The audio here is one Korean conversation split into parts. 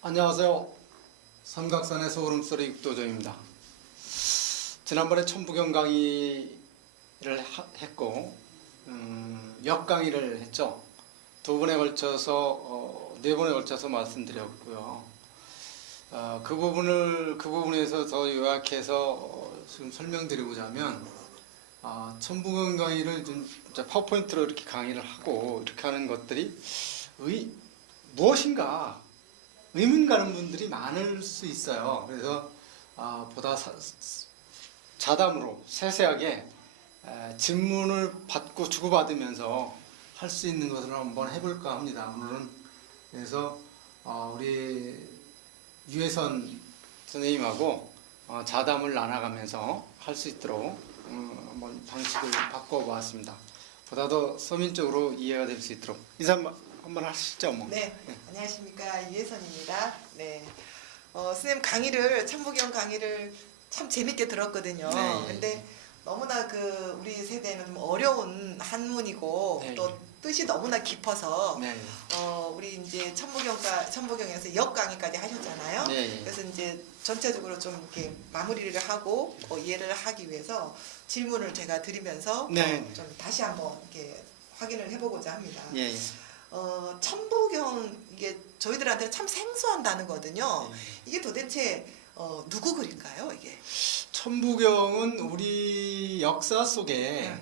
안녕하세요. 삼각산의 소울음소리 육도조입니다. 지난번에 천부경 강의를 했고 역강의를 했죠. 두 번에 걸쳐서 네 번에 걸쳐서 말씀드렸고요. 그 부분에서 더 요약해서 지금 설명드리고자 하면 천부경 강의를 좀 파워포인트로 이렇게 강의를 하고 이렇게 하는 것들이 무엇인가 의문 가는 분들이 많을 수 있어요. 그래서 보다 자담으로 세세하게 질문을 받고 주고받으면서 할 수 있는 것을 한번 해볼까 합니다. 오늘은 그래서 우리 유혜선 선생님하고 자담을 나눠가면서 할 수 있도록 한번 방식을 바꿔보았습니다. 보다 더 서민적으로 이해가 될 수 있도록 인사 한번 하시죠. 뭐. 네, 안녕하십니까, 유혜선입니다. 네, 선생님 강의를 천부경 강의를 참 재밌게 들었거든요. 네, 근데 너무나 우리 세대는 좀 어려운 한문이고 네, 또 뜻이 너무나 깊어서 네. 우리 이제 천부경에서 역강의까지 하셨잖아요. 네. 그래서 이제 전체적으로 좀 이렇게 마무리를 하고 이해를 하기 위해서 질문을 제가 드리면서 네. 좀 다시 한번 이렇게 확인을 해보고자 합니다. 예. 천부경 이게 저희들한테는 참 생소한 단어거든요. 이게 도대체 누구 글일까요, 이게? 천부경은 우리 역사 속에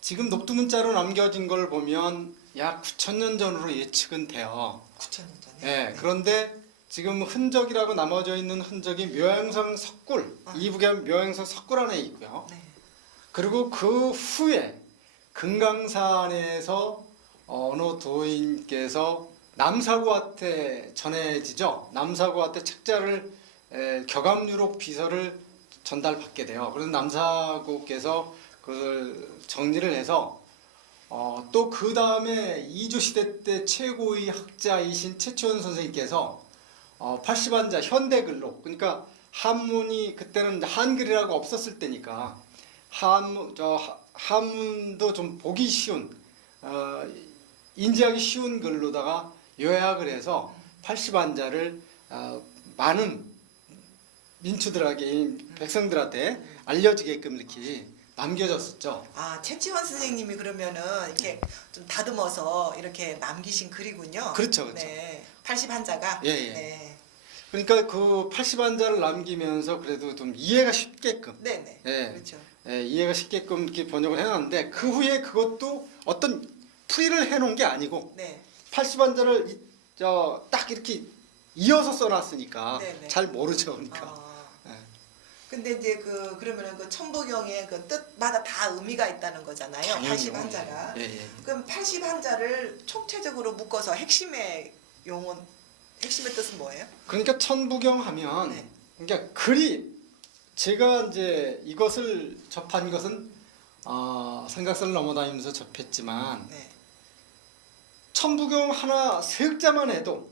지금 녹두문자로 남겨진 걸 보면 약 9,000년 전으로 예측은 돼요. 9,000년 전에. 네, 그런데 지금 흔적이라고 남아져 있는 흔적이 묘행성 석굴, 이북의 묘행성 석굴 안에 있고요. 네. 그리고 그 후에 금강산에서 어느 도인께서 남사구한테 전해지죠. 남사구한테 책자를 격암유록 비서를 전달받게 돼요. 그래서 남사구께서 그걸 정리를 해서 또 그 다음에 이주시대 때 최고의 학자이신 최초원 선생님께서 80한자 현대글로, 그러니까 한문이 그때는 한글이라고 없었을 때니까 한문도 좀 보기 쉬운 인지하기 쉬운 글로다가 요약을 해서 80한자를 많은 민초들에게 백성들한테 알려지게끔 이렇게 남겨졌었죠. 최치원 선생님이 그러면은 이렇게 좀 다듬어서 이렇게 남기신 글이군요. 그렇죠, 그렇죠. 네. 80한자가. 예, 예. 네. 그러니까 그 80한자를 남기면서 그래도 좀 이해가 쉽게끔, 네. 예, 그렇죠. 예, 이해가 쉽게끔 이렇게 번역을 해놨는데 그 후에 그것도 어떤 풀이를 해놓은 게 아니고 네. 80한자를 딱 이렇게 이어서 써놨으니까 네. 잘 모르죠, 그러니까. 근데 이제 그러면은 천부경의 뜻마다 다 의미가 있다는 거잖아요. 당연히요. 80한자가. 예. 그럼 80한자를 총체적으로 묶어서 핵심의 뜻은 뭐예요? 그러니까 천부경 하면 네. 그러니까 글이 제가 이제 이것을 접한 것은 삼각산을 넘어다니면서 접했지만 네. 천부경 하나 석자만 해도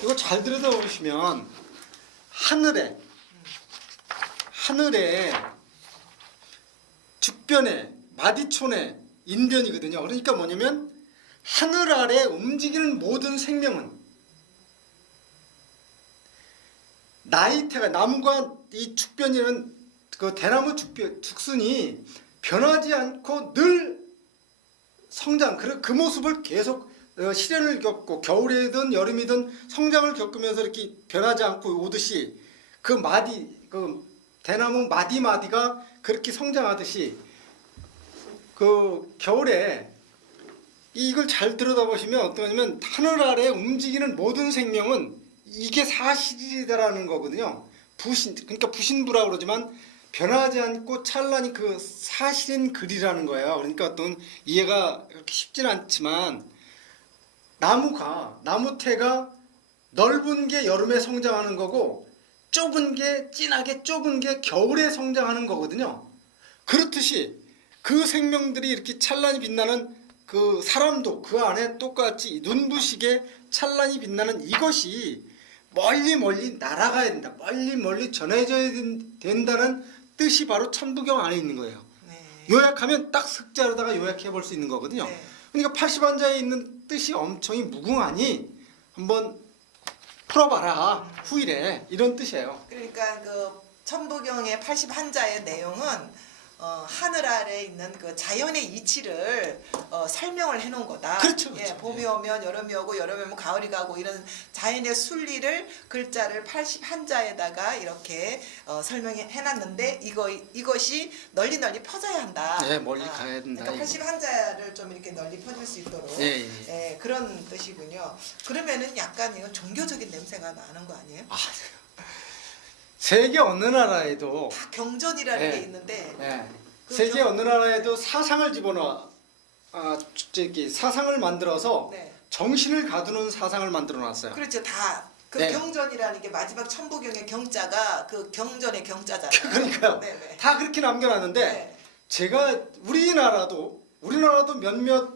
이거 잘 들여다보시면 하늘에 죽변에 마디촌에 인변이거든요. 그러니까 뭐냐면 하늘 아래 움직이는 모든 생명은 나이테가 나무가 이 죽변이라는 그 대나무 죽순이 변하지 않고 늘 성장, 그 모습을 계속 시련을 겪고 겨울이든 여름이든 성장을 겪으면서 이렇게 변하지 않고 오듯이 그 대나무 마디가 그렇게 성장하듯이 그 겨울에 이걸 잘 들여다보시면 어떠냐면 하늘 아래 움직이는 모든 생명은 이게 사실이다라는 거거든요. 그러니까 부신부라고 그러지만 변하지 않고 찬란히 그 사실인 글이라는 거예요. 그러니까 어떤 이해가 그렇게 쉽지는 않지만 나무태가 넓은 게 여름에 성장하는 거고 진하게 좁은 게 겨울에 성장하는 거거든요. 그렇듯이 그 생명들이 이렇게 찬란히 빛나는 그 사람도 그 안에 똑같이 눈부시게 찬란히 빛나는 이것이 멀리 멀리 날아가야 된다. 멀리 멀리 전해져야 된다는 뜻이 바로 천부경 안에 있는 거예요. 네. 요약하면 딱 흑자로다가 요약해 볼 수 있는 거거든요. 네. 그러니까 80한자에 있는 뜻이 엄청이 무궁하니 한번 풀어봐라 후일에 이런 뜻이에요. 그러니까 그 천부경의 81자의 내용은 하늘 아래에 있는 그 자연의 이치를 설명을 해놓은 거다. 그렇죠, 예, 그렇죠. 봄이 오면 여름이 오고 여름이 오면 가을이 가고 이런 자연의 순리를 글자를 81자에다가 이렇게 설명해놨는데 이것이 널리 퍼져야 한다. 네, 멀리 가야 된다, 그러니까 이거. 81자를 좀 이렇게 널리 퍼질 수 있도록 예, 예. 예, 그런 뜻이군요. 그러면은 약간 이건 종교적인 냄새가 나는 거 아니에요? 아, 세계 어느 나라에도 다 경전이라는 네. 게 있는데 예, 그 세계 어느 나라에도 사상을 집어넣어 사상을 만들어서 네. 정신을 가두는 사상을 만들어 놨어요. 그렇죠. 다 그 네. 경전이라는 게 마지막 천부경의 경자가 그 경전의 경자잖아요. 그러니까요. 네. 다 그렇게 남겨놨는데 네. 제가 우리나라도 몇몇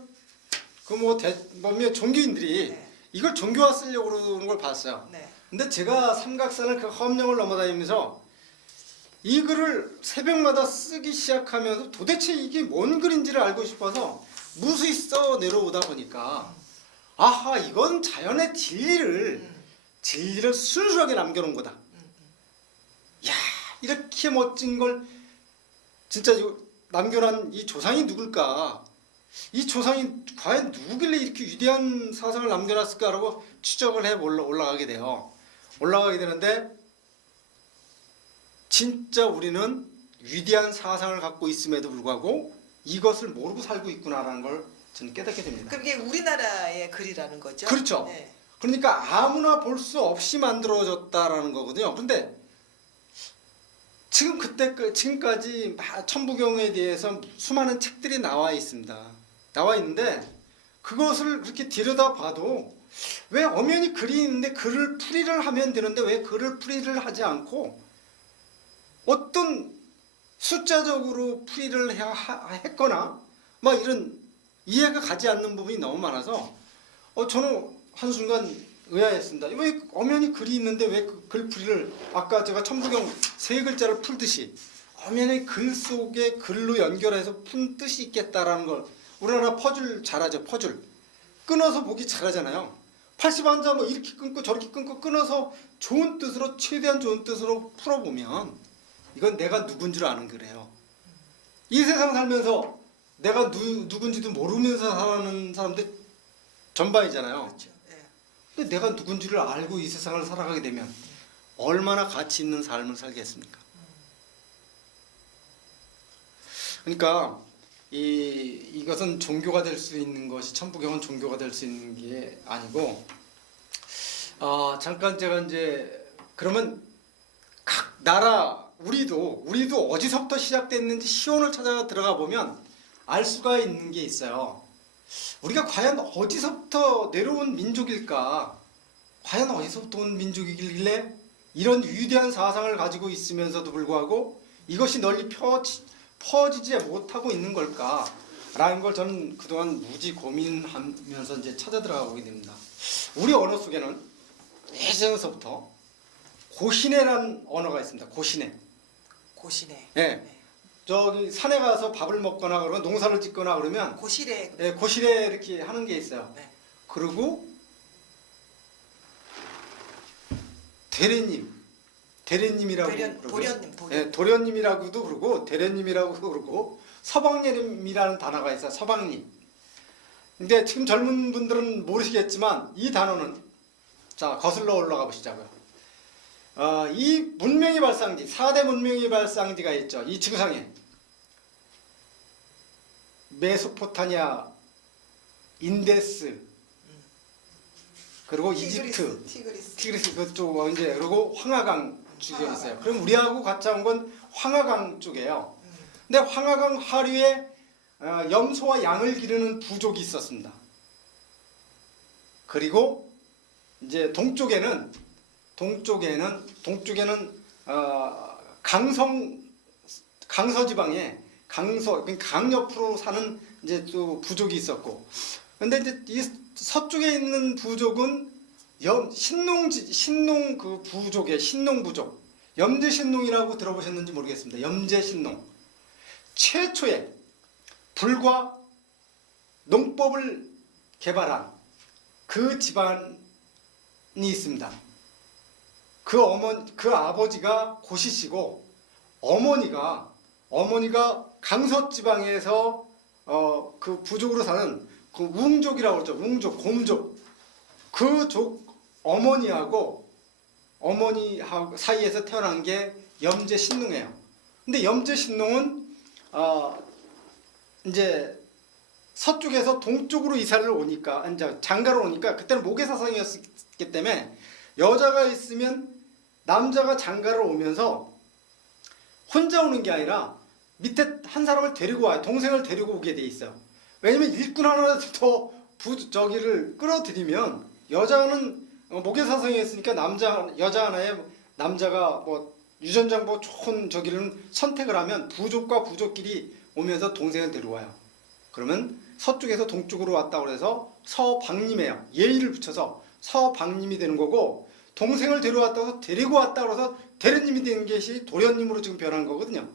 몇몇 종교인들이 네. 이걸 종교화 쓰려고 그러는 걸 봤어요. 네. 근데 제가 삼각산을 그 험령을 넘어다니면서 이 글을 새벽마다 쓰기 시작하면서 도대체 이게 뭔 글인지를 알고 싶어서 무수히 써 내려오다 보니까 아하, 이건 자연의 진리를 순수하게 남겨놓은 거다. 야, 이렇게 멋진 걸 진짜 남겨놓은 이 조상이 누굴까? 이 조상이 과연 누구길래 이렇게 위대한 사상을 남겨놨을까라고 추적을 해 올라가게 돼요. 올라가게 되는데 진짜 우리는 위대한 사상을 갖고 있음에도 불구하고 이것을 모르고 살고 있구나라는 걸 저는 깨닫게 됩니다. 그게 우리나라의 글이라는 거죠. 그렇죠. 네. 그러니까 아무나 볼 수 없이 만들어졌다라는 거거든요. 그런데 지금까지 천부경에 대해서 수많은 책들이 나와 있습니다. 나와 있는데 그것을 그렇게 들여다봐도 왜 엄연히 글이 있는데 글을 풀이를 하면 되는데 왜 글을 풀이를 하지 않고 어떤 숫자적으로 풀이를 했거나 막 이런 이해가 가지 않는 부분이 너무 많아서 저는 한순간 의아했습니다. 왜 엄연히 글이 있는데 왜 그 글풀이를 아까 제가 천부경 세 글자를 풀듯이 엄연히 글 속에 글로 연결해서 푼 뜻이 있겠다라는 걸 우리나라 퍼즐 잘하죠. 퍼즐 끊어서 보기 잘하잖아요. 80한자 뭐 이렇게 끊고 저렇게 끊고 끊어서 좋은 뜻으로 최대한 좋은 뜻으로 풀어보면 이건 내가 누군 줄 아는 거래요. 이 세상 살면서 내가 누군지도 모르면서 사는 사람들 전반이잖아요. 그렇죠. 네. 근데 내가 누군지를 알고 이 세상을 살아가게 되면 얼마나 가치 있는 삶을 살겠습니까? 그러니까 이것은 종교가 될 수 있는 것이 천부경은 종교가 될 수 있는 게 아니고 잠깐 제가 이제 그러면 각 나라 우리도 어디서부터 시작됐는지 시온을 찾아 들어가 보면 알 수가 있는 게 있어요. 우리가 과연 어디서부터 내려온 민족일까? 과연 어디서부터 온 민족이길래 이런 위대한 사상을 가지고 있으면서도 불구하고 이것이 널리 퍼지지 못하고 있는 걸까? 라는 걸 저는 그동안 무지 고민하면서 이제 찾아 들어가게 됩니다. 우리 언어 속에는 예전서부터 고시네라는 언어가 있습니다. 고시네. 고시네. 예. 저기 산에 가서 밥을 먹거나 그러면 농사를 짓거나 그러면 고시래. 예, 고시래 이렇게 하는 게 있어요. 네. 그리고 대련님이라고 도련님. 예, 도련님이라고도 그러고 대련님이라고도 그러고 서방님이라는 단어가 있어요. 서방님. 근데 지금 젊은 분들은 모르시겠지만 이 단어는 자 거슬러 올라가 보시자고요. 이 문명의 발상지 4대 문명의 발상지가 있죠. 이 지구상에 메소포타미아, 인데스, 그리고 이집트, 티그리스 그쪽 이제 그리고 황하강 쪽에 있어요. 그럼 우리하고 같이 온 건 황하강 쪽이에요. 근데 황하강 하류에 염소와 양을 기르는 부족이 있었습니다. 그리고 이제 동쪽에는 강서 지방에 강 옆으로 사는 이제 또 부족이 있었고, 근데 이제 이 서쪽에 있는 부족은 신농 그 부족의 신농 부족, 염제신농이라고 들어보셨는지 모르겠습니다. 염제신농 최초의 불과 농법을 개발한 그 집안이 있습니다. 그 아버지가 고시시고 어머니가 강서 지방에서 그 부족으로 사는 그 웅족이라고 그러죠. 웅족, 곰족. 그 족 어머니하고 사이에서 태어난 게 염제신농이에요. 근데 염제신농은 이제 서쪽에서 동쪽으로 이사를 오니까 이제 장가로 오니까 그때는 모계사상이었기 때문에 여자가 있으면 남자가 장가를 오면서 혼자 오는 게 아니라 밑에 한 사람을 데리고 와요. 동생을 데리고 오게 돼 있어요. 왜냐면 일꾼 하나라도 더 저기를 끌어들이면 여자는 모계사상이었으니까 여자 하나에 남자가 뭐 유전장부 좋은 저기를 선택을 하면 부족과 부족끼리 오면서 동생을 데려와요. 그러면 서쪽에서 동쪽으로 왔다고 해서 서방림이에요. 예의를 붙여서 서방림이 되는 거고, 동생을 데리고 왔다고 해서 대련님이 되는 것이 도련님으로 지금 변한 거거든요.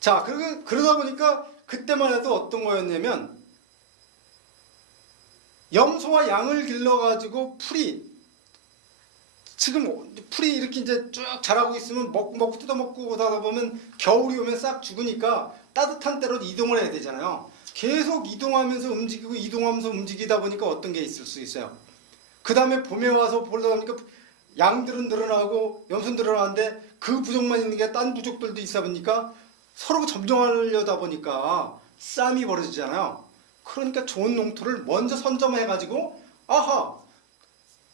자, 그러다 보니까 그때만 해도 어떤 거였냐면 염소와 양을 길러가지고 풀이 이렇게 이제 쭉 자라고 있으면 먹고 뜯어먹고 하다 보면 겨울이 오면 싹 죽으니까 따뜻한 때로 이동을 해야 되잖아요. 계속 이동하면서 움직이다 보니까 어떤 게 있을 수 있어요. 그 다음에 봄에 와서 보다 보니까 양들은 늘어나고 염소는 늘어나는데 그 부족만 있는 게 딴 부족들도 있어 보니까 서로 점령하려다 보니까 싸움이 벌어지잖아요. 그러니까 좋은 농토를 먼저 선점해가지고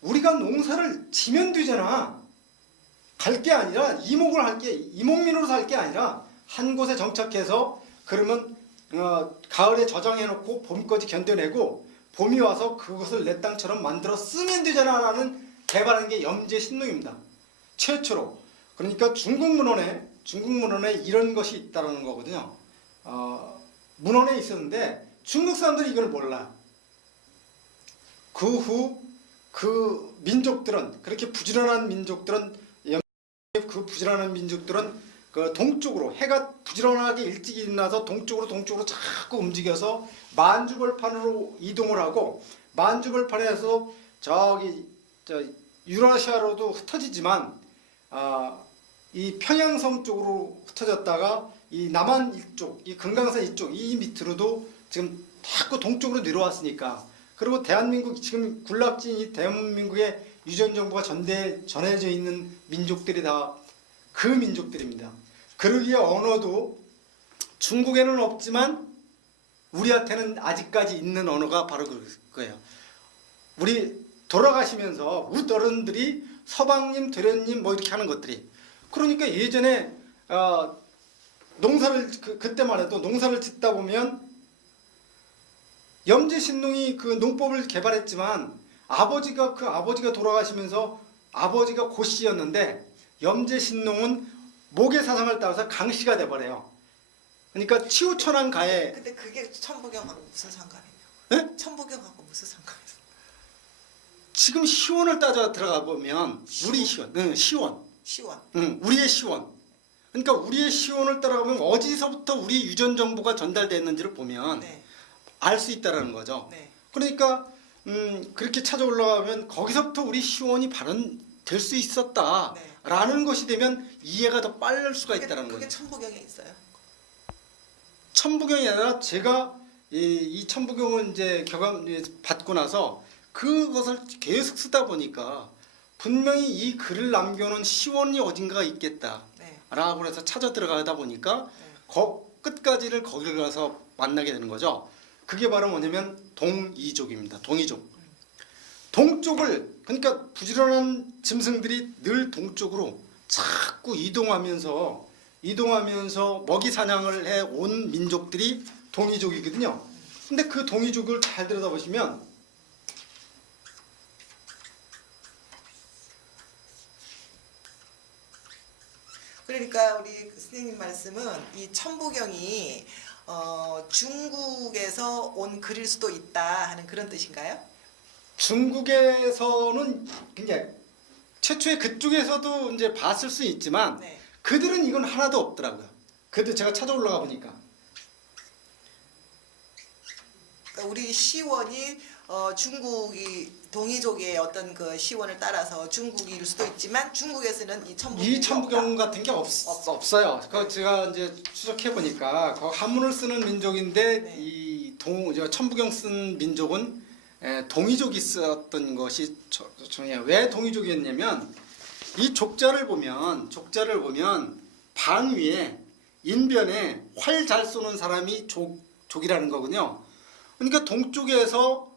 우리가 농사를 지면 되잖아. 갈 게 아니라 이목민으로 살 게 아니라 한 곳에 정착해서 그러면 가을에 저장해놓고 봄까지 견뎌내고 봄이 와서 그것을 내 땅처럼 만들어 쓰면 되잖아 라는 개발한 게 염제신농입니다. 최초로. 그러니까 중국 문헌에 이런 것이 있다는 거거든요. 문헌에 있었는데 중국 사람들이 이걸 몰라. 그 후 그 민족들은 그렇게 부지런한 민족들은 그 동쪽으로 해가 부지런하게 일찍 일어나서 동쪽으로 자꾸 움직여서 만주벌판으로 이동을 하고 만주벌판에서 유라시아로도 흩어지지만 이 평양성 쪽으로 흩어졌다가 이 남한 이쪽, 이 금강산 이쪽 이 밑으로도 지금 자꾸 동쪽으로 내려왔으니까 그리고 대한민국 지금 군락지인 이 대한민국의 유전 정보가 전해져 있는 민족들이 다 그 민족들입니다. 그러기에 언어도 중국에는 없지만 우리한테는 아직까지 있는 언어가 바로 그거예요. 우리 돌아가시면서 우리 어른들이 서방님, 도련님 뭐 이렇게 하는 것들이 그러니까 예전에 농사를 그때만 해도 농사를 짓다 보면 염제신농이 그 농법을 개발했지만 아버지가 돌아가시면서 아버지가 고씨였는데 염제신농은 모계사상을 따라서 강씨가 돼버려요. 그러니까 치우천한 가에. 근데 그게 천부경하고 무슨 상관이에요? 네? 천부경하고 무슨 상관이에요? 지금 시원을 따져 들어가 보면 우리 시원. 우리의 시원. 그러니까 우리의 시원을 따라가면 어디서부터 우리 유전 정보가 전달됐는지를 보면 네. 알 수 있다라는 거죠. 네. 그러니까 그렇게 찾아 올라가면 거기서부터 우리 시원이 발현될 수 있었다라는 것이 되면 이해가 더 빠를 수가 있다는 거죠. 그게 천부경에 있어요. 천부경이 아니라 제가 이 천부경을 이제 교감 받고 나서 그것을 계속 쓰다 보니까 분명히 이 글을 남겨놓은 시원이 어딘가가 있겠다라고 해서 찾아 들어가다 보니까 끝까지를 거기를 가서 만나게 되는 거죠. 그게 바로 뭐냐면 동이족입니다. 동이족. 동쪽을 그러니까 부지런한 짐승들이 늘 동쪽으로 자꾸 이동하면서 먹이 사냥을 해 온 민족들이 동이족이거든요. 근데 그 동이족을 잘 들여다보시면 그러니까 우리 선생님 말씀은 이 천부경이 중국에서 온 글일 수도 있다 하는 그런 뜻인가요? 중국에서는 그냥 최초에 그쪽에서도 이제 봤을 수 있지만 네. 그들은 이건 하나도 없더라고요. 그들 제가 찾아 올라가 보니까 그러니까 우리 시원이 중국이 동이족의 어떤 그 시원을 따라서 중국일 수도 있지만 중국에서는 이 이 천부경 같은 게 없어요. 그 제가 이제 추적해 보니까 그 한문을 쓰는 민족인데 네. 이 천부경 쓴 민족은 동이족이 썼던 것이 왜 동이족이었냐면 이 족자를 보면 방 위에 인변에 활 잘 쏘는 사람이 족이라는 거군요. 그러니까 동쪽에서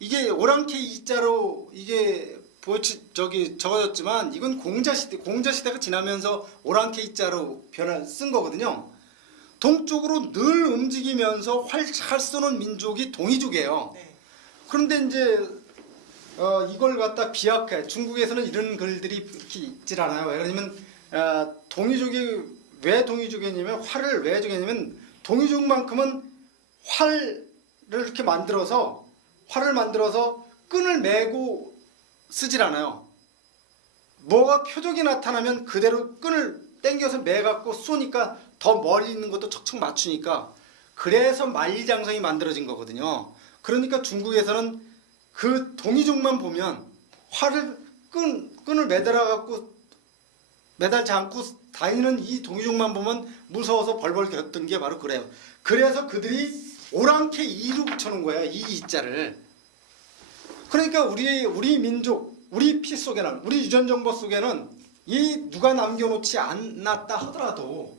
이게 오랑캐 이자로 이게 적어졌지만 이건 공자 시대가 지나면서 오랑캐 이자로 쓴 거거든요. 동쪽으로 늘 움직이면서 활 잘 쏘는 민족이 동이족이에요. 네. 그런데 이제 이걸 갖다 비약해 중국에서는 이런 글들이 이렇게 있질 않아요. 왜 그러냐면 동이족이 왜 동이족이냐면 활을 왜 적였냐면 동이족만큼은 활을 이렇게 만들어서 끈을 매고 쓰질 않아요. 뭐가 표적이 나타나면 그대로 끈을 당겨서 매갖고 쏘니까 더 멀리 있는 것도 척척 맞추니까 그래서 만리장성이 만들어진 거거든요. 그러니까 중국에서는 그 동이족만 보면 활을 끈을 매달지 않고 다니는 이 동이족만 보면 무서워서 벌벌 겼던 게 바로 그래요. 그래서 그들이 오랑캐 이로 붙여놓은 거예요. 이 이자를. 그러니까 우리 민족, 우리 피 속에는, 우리 유전정보 속에는 이 누가 남겨놓지 않았다 하더라도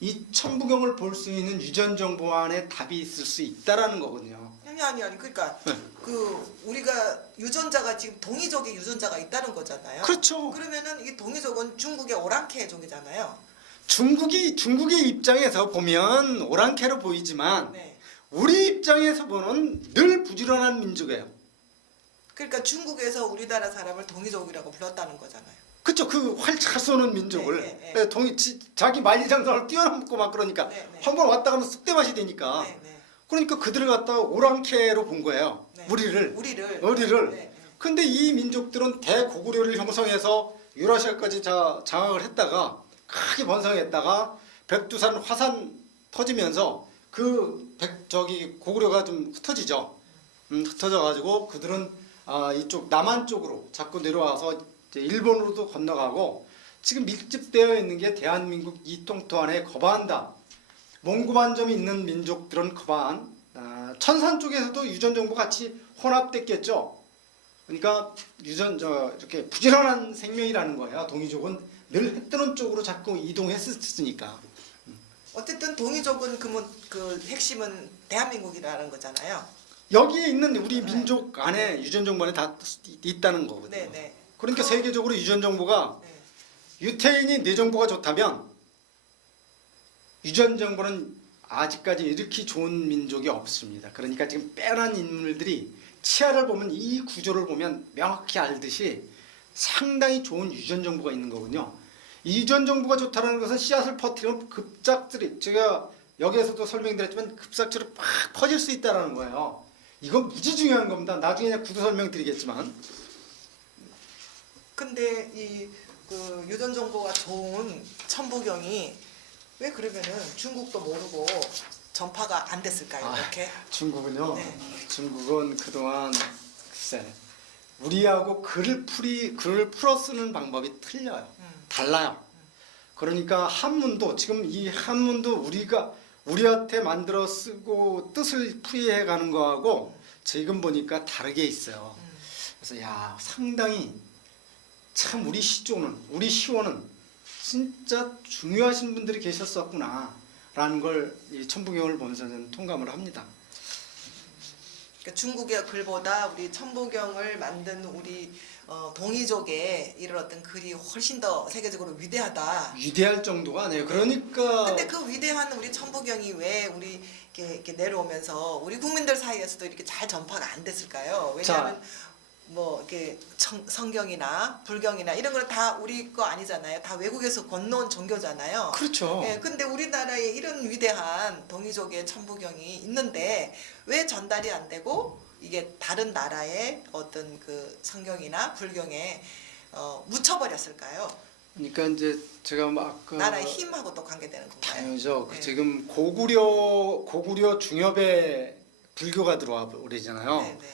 이 천부경을 볼 수 있는 유전정보 안에 답이 있을 수 있다라는 거거든요. 아니. 그러니까 네. 그 우리가 유전자가 지금 동이족의 유전자가 있다는 거잖아요. 그렇죠. 그러면은 이 동이족은 중국의 오랑캐족이잖아요. 중국의 입장에서 보면 오랑캐로 보이지만 네. 우리 입장에서 보면 늘 부지런한 민족이에요. 그러니까 중국에서 우리나라 사람을 동이족이라고 불렀다는 거잖아요. 그렇죠. 그 활 잘 쏘는 민족을 네. 자기 만리장성을 뛰어넘고 막 그러니까 네. 한번 왔다 가면 쑥대밭이 되니까 네. 그러니까 그들을 갖다가 오랑캐로 본 거예요. 네. 우리를. 우리를. 네. 근데 이 민족들은 대고구려를 형성해서 유라시아까지 장악을 했다가 크게 번성했다가 백두산 화산 터지면서 고구려가 좀 흩어지죠. 흩어져 가지고 그들은 이쪽 남한 쪽으로 자꾸 내려와서 이제 일본으로도 건너가고 지금 밀집되어 있는 게 대한민국 이통토 안에 거반다. 몽고반점이 있는 민족들은 거반. 천산 쪽에서도 유전정보 같이 혼합됐겠죠. 그러니까 이렇게 부지런한 생명이라는 거예요. 동이족은 늘 해 뜨는 쪽으로 자꾸 이동했으니까. 어쨌든 동이족은 그 핵심은 대한민국이라는 거잖아요. 여기에 있는 우리 민족 안에 유전정보 안에 다 있다는 거거든요. 네. 그러니까 세계적으로 유전정보가 네. 유태인이 뇌정보가 좋다면 유전정보는 아직까지 이렇게 좋은 민족이 없습니다. 그러니까 지금 빼어난 인물들이 치아를 보면 이 구조를 보면 명확히 알듯이 상당히 좋은 유전정보가 있는 거군요. 이 유전정보가 좋다는 것은 씨앗을 퍼뜨리면 급작스레 제가 여기에서도 설명드렸지만 급작스레 팍 퍼질 수 있다는 거예요. 이건 무지 중요한 겁니다. 나중에 그냥 구두 설명드리겠지만 근데 그 유전 정보가 좋은 천부경이 왜 그러면은 중국도 모르고 전파가 안 됐을까요? 이렇게? 중국은요. 네. 중국은 그동안 글쎄 우리하고 글을 풀어 쓰는 방법이 틀려요. 달라요. 그러니까 한문도 지금 이 한문도 우리한테 만들어 쓰고 뜻을 풀이해 가는 거하고 지금 보니까 다르게 있어요. 그래서 상당히 참 우리 시원은 진짜 중요하신 분들이 계셨었구나 라는 걸 이 천부경을 보면서 저는 통감을 합니다. 그러니까 중국의 글보다 우리 천부경을 만든 우리 동이족의 이런 어떤 글이 훨씬 더 세계적으로 위대하다. 위대할 정도가 아니에요. 그러니까 근데 그 위대한 우리 천부경이 왜 우리 이렇게 내려오면서 우리 국민들 사이에서도 이렇게 잘 전파가 안 됐을까요? 왜냐하면 뭐 이렇게 성경이나 불경이나 이런 거는 다 우리 거 아니잖아요. 다 외국에서 건너온 종교잖아요. 그렇죠. 예, 근데 우리나라에 이런 위대한 동이족의 천부경이 있는데 왜 전달이 안 되고 이게 다른 나라의 어떤 그 성경이나 불경에 묻혀버렸을까요? 그러니까 이제 제가 막 나라의 힘하고 또 관계되는 건가요? 당연히죠. 네. 지금 고구려 중엽에 불교가 들어와 버리잖아요. 네, 네.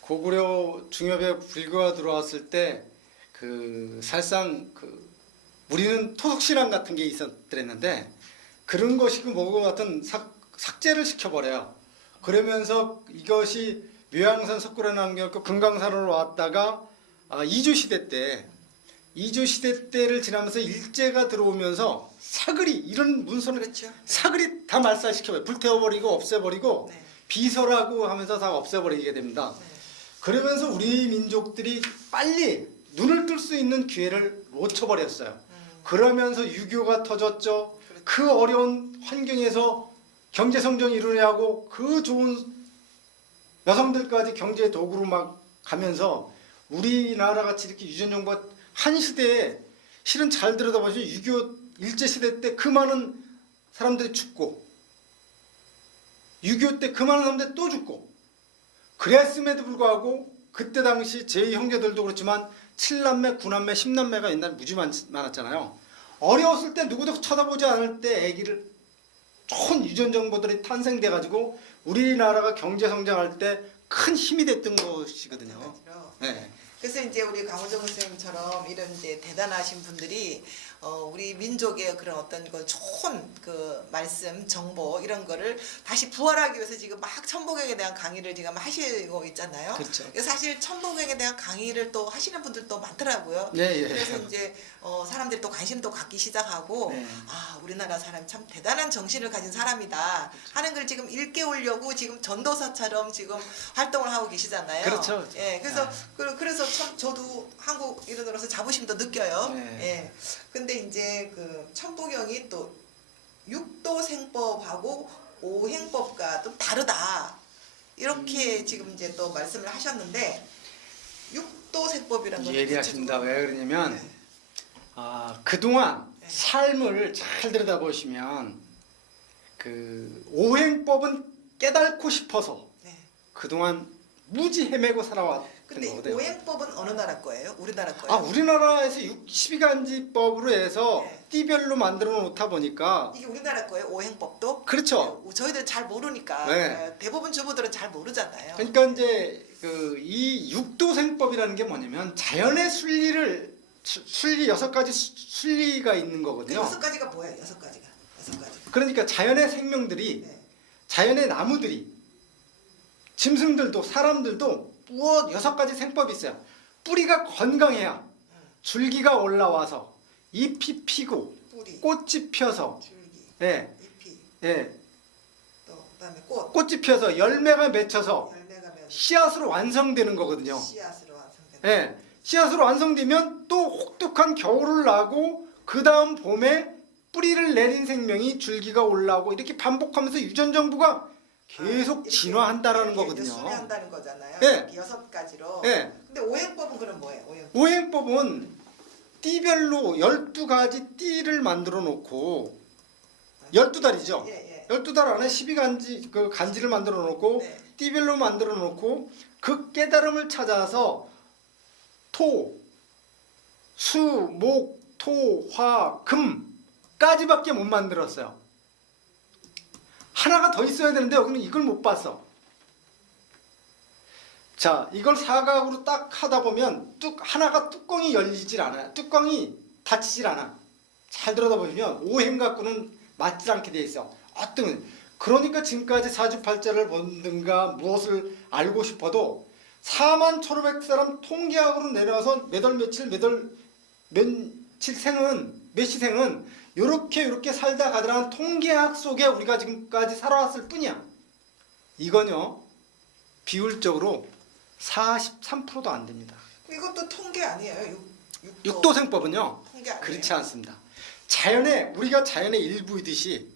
고구려 중엽에 불교가 들어왔을 때 그 사실상 그 우리는 토속신앙 같은 게 있었더랬는데 그런 것이 그 뭐고 같은 삭제를 시켜버려요. 그러면서 이것이 묘양산 석굴암교 금강산으로 왔다가 이주 시대 때를 지나면서 일제가 들어오면서 사글이 이런 문서를 그렇죠. 사글이 다 말살시켜버려요. 불태워버리고 없애버리고 네. 비서라고 하면서 다 없애버리게 됩니다. 네. 그러면서 우리 민족들이 빨리 눈을 뜰 수 있는 기회를 놓쳐버렸어요. 그러면서 유교가 터졌죠. 그렇죠. 그 어려운 환경에서 경제성장 이루냐고 그 좋은 여성들까지 경제 도구로 막 가면서 우리나라 같이 이렇게 유전정부가 한 시대에 실은 잘 들여다보시면 유교 일제시대 때 그 많은 사람들이 죽고 6.25 때 그 많은 사람들이 또 죽고 그랬음에도 불구하고 그때 당시 제 형제들도 그렇지만 7남매, 9남매, 10남매가 옛날에 무지 많았잖아요. 어려웠을 때 누구도 쳐다보지 않을 때 아기를 좋은 유전정보들이 탄생돼가지고 우리나라가 경제성장할 때 큰 힘이 됐던 것이거든요. 네. 그래서 이제 우리 강호정 선생님처럼 이런 이제 대단하신 분들이 우리 민족의 그런 어떤 그 좋은 그 말씀, 정보 이런 거를 다시 부활하기 위해서 지금 막 천복경에 대한 강의를 지금 하시고 있잖아요. 그렇죠. 사실 천복경에 대한 강의를 또 하시는 분들도 많더라고요. 네, 예. 그래서 이제 사람들이 또 관심도 갖기 시작하고 네. 아 우리나라 사람 참 대단한 정신을 가진 사람이다 하는 걸 지금 일깨우려고 지금 전도사처럼 지금 활동을 하고 계시잖아요. 그렇죠. 예, 그래서 그래서 참 저도 한국 이런으로서 자부심도 느껴요. 네. 예. 근데 이제 그 천부경이 또 육도생법하고 오행법과 좀 다르다. 이렇게 지금 이제 또 말씀을 하셨는데 육도생법이라는 건 예리하십니다. 왜 그러냐면 네. 그동안 네. 삶을 잘 들여다보시면 그 오행법은 깨닫고 싶어서 네. 그동안 무지 헤매고 살아왔던 근데 거거든요. 오행법은 어느 나라 거예요? 우리나라 거예요? 우리나라에서 12간지법으로 해서 네. 띠별로 만들어 놓다 보니까 이게 우리나라 거예요? 오행법도? 그렇죠. 저희들 잘 모르니까 네. 대부분 주부들은 잘 모르잖아요. 그러니까 이제 이 육도생법이라는 게 뭐냐면 자연의 순리 6가지 순리가 있는 그 거거든요. 6가지가 뭐예요? 6가지가. 6가지. 그러니까 자연의 생명들이 네. 자연의 나무들이 짐승들도 사람들도 뭐 6가지 생법이 있어요. 뿌리가 건강해야 줄기가 올라와서 잎이 피고 뿌리, 꽃이 펴서 줄기, 예, 잎이, 예, 또 그다음에 꽃, 꽃이 펴서 열매가 맺혀서 열매가 맺어 씨앗으로 완성되는 거거든요. 씨앗으로 완성된. 예, 씨앗으로 완성되면 또 혹독한 겨울을 나고 그 다음 봄에 뿌리를 내린 생명이 줄기가 올라오고 이렇게 반복하면서 유전정부가 계속 이렇게 진화한다라는 이렇게 거거든요. 순회한다는 거잖아요. 네. 이렇게 6가지로. 예, 근데 오행법은 그럼 뭐예요? 오행법. 오행법은 띠별로 12가지 띠를 만들어 놓고 12달이죠. 예, 예. 12달 안에 12간지 그 간지를 만들어 놓고 네. 띠별로 만들어 놓고 그 깨달음을 찾아서 토, 수, 목, 토, 화, 금까지밖에 못 만들었어요. 하나가 더 있어야 되는데 여기는 이걸 못 봤어. 자, 이걸 사각으로 딱 하다 보면 하나가 뚜껑이 열리질 않아요. 뚜껑이 닫히질 않아. 잘 들여다보시면 오행 갖고는 맞지 않게 돼 있어. 어떤 그러니까 지금까지 사주팔자를 본든가 무엇을 알고 싶어도 41,500사람 통계학으로 내려와서 몇월 며칠 며칠 생은 몇시생은 요렇게 살다 가더라는 통계학 속에 우리가 지금까지 살아왔을 뿐이야. 이건요 비율적으로 43%도 안 됩니다. 이것도 통계 아니에요? 육도생법은요 통계 아니에요? 그렇지 않습니다. 우리가 자연의 일부이듯이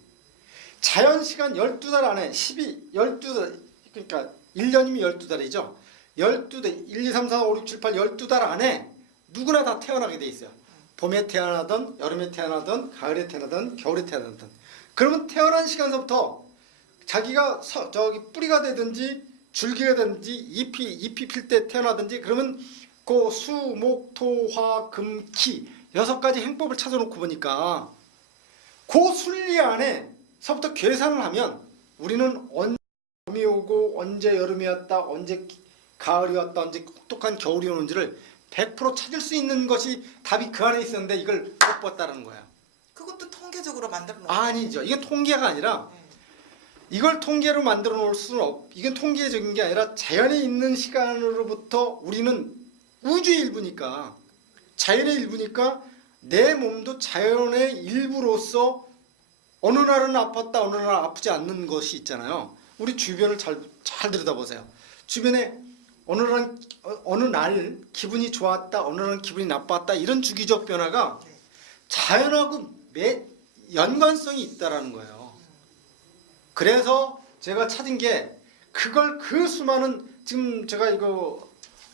자연시간 12달 안에 12달 그러니까 1년이면 12달이죠. 12달 1, 2, 3, 4, 5, 6, 7, 8 12달 안에 누구나 다 태어나게 돼 있어요. 봄에 태어나든 여름에 태어나든 가을에 태어나든 겨울에 태어나든 그러면 태어난 시간서부터 자기가 저기 뿌리가 되든지 줄기라든지 잎이 필 때 태어나든지 그러면 그 수, 목, 토, 화, 금, 기 6가지 행법을 찾아놓고 보니까 그 순리 안에서부터 계산을 하면 우리는 언제 봄이 오고 언제 여름이 왔다 언제 가을이 왔다 언제 혹독한 겨울이 오는지를 100% 찾을 수 있는 것이 답이 그 안에 있었는데 이걸 못 봤다는 거야. 그것도 통계적으로 만들어 놓은 아니죠. 이게 통계가 아니라 이걸 통계로 만들어 놓을 수는 이건 통계적인 게 아니라 자연에 있는 시간으로부터 우리는 우주의 일부니까 자연의 일부니까 내 몸도 자연의 일부로서 어느 날은 아팠다 어느 날은 아프지 않는 것이 있잖아요. 우리 주변을 잘 들여다보세요. 주변에 어느 날 기분이 좋았다 어느 날 기분이 나빴다 이런 주기적 변화가 자연하고 연관성이 있다라는 거예요. 그래서 제가 찾은 게 그걸 그 수많은 지금 제가 이거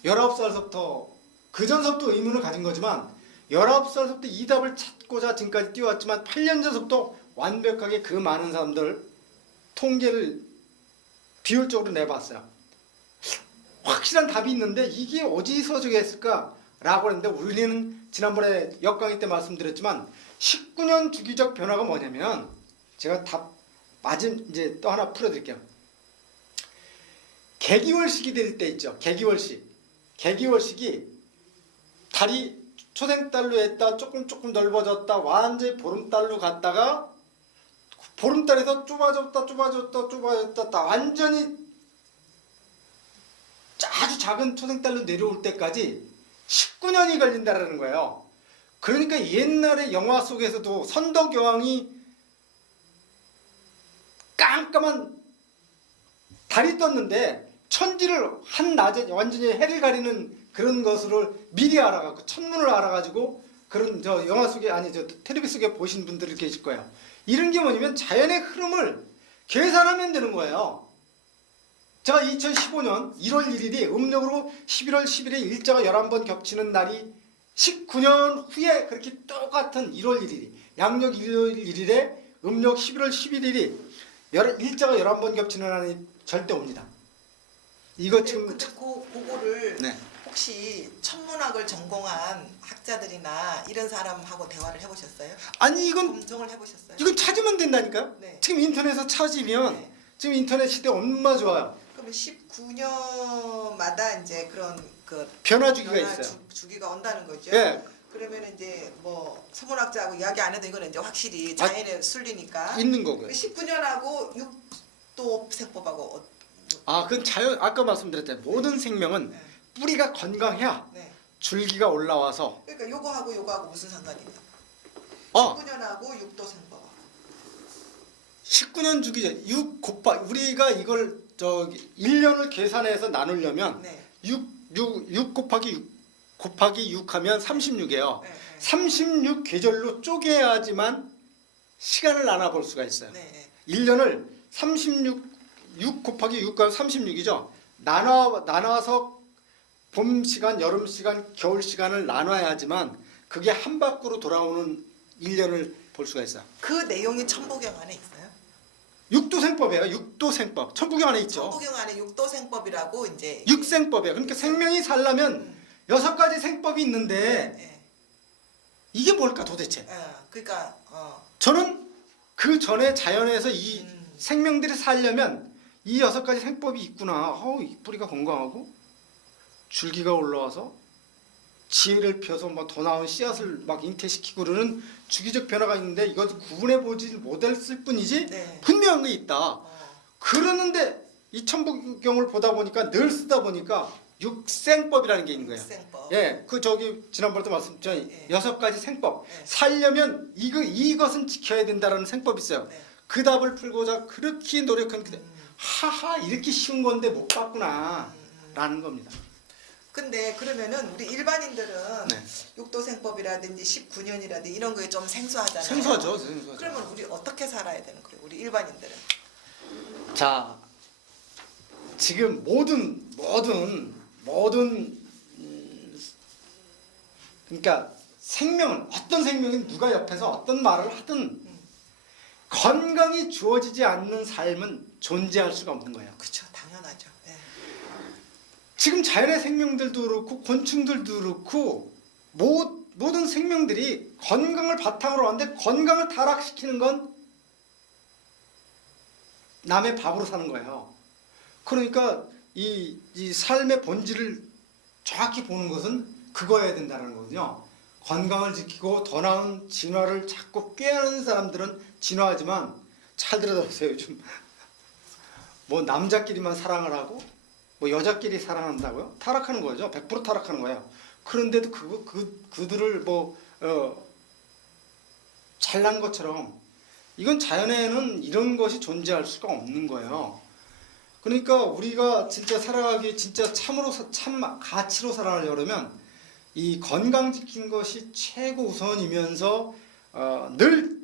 19살서부터 그전서부터 의문을 가진 거지만 19살서부터 이 답을 찾고자 지금까지 뛰어왔지만 8년 전서부터 완벽하게 그 많은 사람들 통계를 비율적으로 내봤어요. 확실한 답이 있는데 이게 어디서 저게 했을까라고 했는데 우리는 지난번에 역강의 때 말씀드렸지만 19년 주기적 변화가 뭐냐면 제가 이제 또 하나 풀어드릴게요. 개기월식이 될 때 있죠. 개기월식이 달이 초생달로 했다 조금 넓어졌다 완전히 보름달로 갔다가 보름달에서 좁아졌다 완전히 아주 작은 초생달로 내려올 때까지 19년이 걸린다라는 거예요. 그러니까 옛날에 영화 속에서도 선덕여왕이 깜깜한 달이 떴는데 천지를 한낮에 완전히 해를 가리는 그런 것으로 미리 알아갖고 천문을 알아가지고 그런 저 영화 속에 아니 저 텔레비 속에 보신 분들이 계실 거예요. 이런 게 뭐냐면 자연의 흐름을 계산하면 되는 거예요. 제가 2015년 1월 1일이 음력으로 11월 10일에 일자가 11번 겹치는 날이 19년 후에 그렇게 똑같은 1월 1일이 양력 1월 1일에 음력 11월 11일이 일자가 11번 겹치는 날이 절대 옵니다. 이거 지금 근데 그거를 네. 혹시 천문학을 전공한 학자들이나 이런 사람하고 대화를 해보셨어요? 아니 이건 검증을 해보셨어요? 이건 찾으면 된다니까요. 네. 지금 인터넷에서 찾으면 네. 지금 인터넷 시대 얼마나 좋아요. 그러면 19년마다 이제 그런 그 변화 주기가 변화 있어요. 주기가 온다는 거죠. 예, 그러면 이제 뭐 천문학자하고 이야기 안 해도 이거는 이제 확실히 자연의 순리니까. 있는 거고요. 19년하고 육도 세법하고 아, 그건 자연 아까 말씀드렸잖아요. 모든 생명은 네. 뿌리가 건강해야 네. 줄기가 올라와서 그러니까 요거하고 무슨 상관이 있나? 어 19년하고 육도 세법하고 19년 주기죠. 6 곱하기 우리가 이걸 저기 1년을 계산해서 나누려면 네. 6 곱하기 6 하면 36이에요. 네. 36 계절로 쪼개야지만 시간을 나눠볼 수가 있어요. 네. 1년을 6 곱하기 6가 36이죠. 나눠서 봄 시간, 여름 시간, 겨울 시간을 나눠야지만 그게 한 바퀴로 돌아오는 1년을 볼 수가 있어요. 그 내용이 천부경 안에 있어요? 육도생법이에요. 육도생법. 천부경 안에 있죠. 천부경 안에 육도생법이라고 이제 육생법이에요. 그러니까 생명이 살려면 6가지 생법이 있는데 예. 이게 뭘까 도대체? 그러니까 저는 그 전에 자연에서 이 생명들이 살려면 이 6가지 생법이 있구나. 이 뿌리가 건강하고 줄기가 올라와서 지혜를 펴서 막 더 나은 씨앗을 막 잉태시키고 그러는 주기적 변화가 있는데 이것 구분해 보지 못했을 뿐이지 네. 분명한 게 있다. 그러는데 이 천부경을 보다 보니까 늘 쓰다 보니까 육생법이라는 게 있는 거예요. 육생법. 예, 그 저기 지난번에도 말씀드렸죠. 네. 6가지 생법. 네. 살려면 이것은 지켜야 된다라는 생법이 있어요. 네. 그 답을 풀고자 그렇게 노력한 하하 이렇게 쉬운 건데 못 봤구나 라는 겁니다. 근데 그러면은 우리 일반인들은 네. 육도생법이라든지 19년이라든지 이런 거에 좀 생소하잖아요. 생소하죠. 그러면 우리 어떻게 살아야 되는 거예요? 우리 일반인들은. 자, 지금 모든 그러니까 생명은 어떤 생명이 누가 옆에서 어떤 말을 하든 건강이 주어지지 않는 삶은 존재할 수가 없는 거예요. 그렇죠. 당연하죠. 예. 지금 자연의 생명들도 그렇고 곤충들도 그렇고 모든 생명들이 건강을 바탕으로 하는데 건강을 타락시키는 건 남의 밥으로 사는 거예요. 그러니까 이 삶의 본질을 정확히 보는 것은 그거여야 된다는 거거든요. 건강을 지키고 더 나은 진화를 자꾸 꾀하는 사람들은 진화하지만 잘 들어보세요. 요즘 뭐 남자끼리만 사랑을 하고 뭐 여자끼리 사랑한다고요? 타락하는 거죠. 100% 타락하는 거예요. 그런데도 그들을 뭐 잘난 것처럼 이건 자연에는 이런 것이 존재할 수가 없는 거예요. 그러니까 우리가 진짜 살아가기 진짜 참 가치로 살아가려면 이 건강 지키는 것이 최고 우선이면서 늘